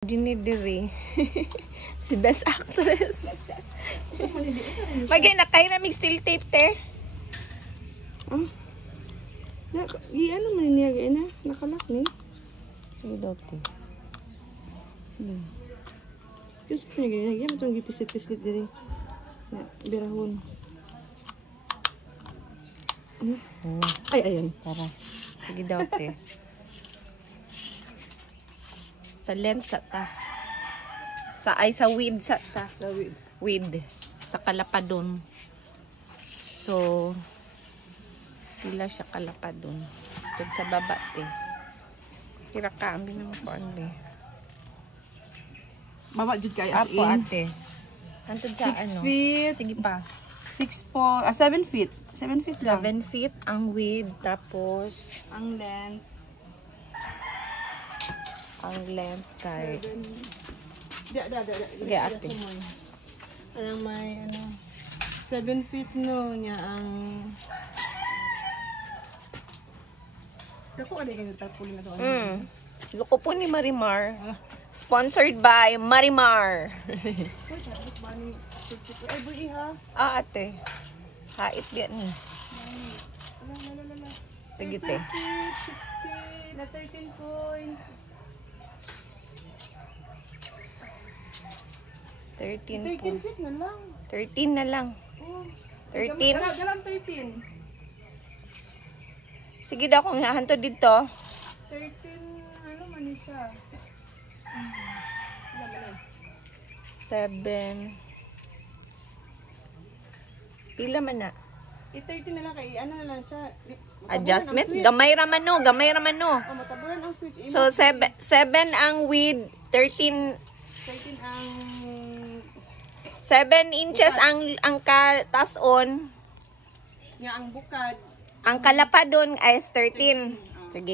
Dinidiri. Si Best Actress. Magay na kayo na may still tape, te. Ano man niya gaya na? Nakalak ni. Sige daw, te. Yung sa niya gaya na. Yan itong gipisit-pisit diri. Birahon. Ay, ayan. Tara. Sige daw, te. Sa lens sa ta. Sa weed sa ta. Sa weed. Weed. Sa kalapadon. So, pila siya kalapadon. Tug sa baba, te. Kira ka, ambi naman po ande. Mama, jud kay as Apo, in. ate. Antod sa 6 ano? feet. Sige pa. 7 feet. 7 feet lang. 7 feet ang width, tapos Ang length. ang length kay... Da. Sige, ate. Parang may 7 feet no niya ang... Dako, ada kayo tapulin na ito. Loko po ni Marimar. Sponsored by Marimar. Ay, buhi ha. Ate. Hait biyan ni. Sige, te. 16 na 13 point. 13 po. 13 feet na lang. 13 na lang. Oh. 13. Galang 13. Sige daw kung hahanto dito. 13, ano man siya? 7. Pila man na? 13 na lang kay ano na lang siya. Adjustment? Gamay raman no. Gamay raman no. Oh, matabunan ang switch. So, 7 ang width. 13 ang 7 inches ang taas-on. nga ang bukad. Ang kalapadon ay 13. Sige.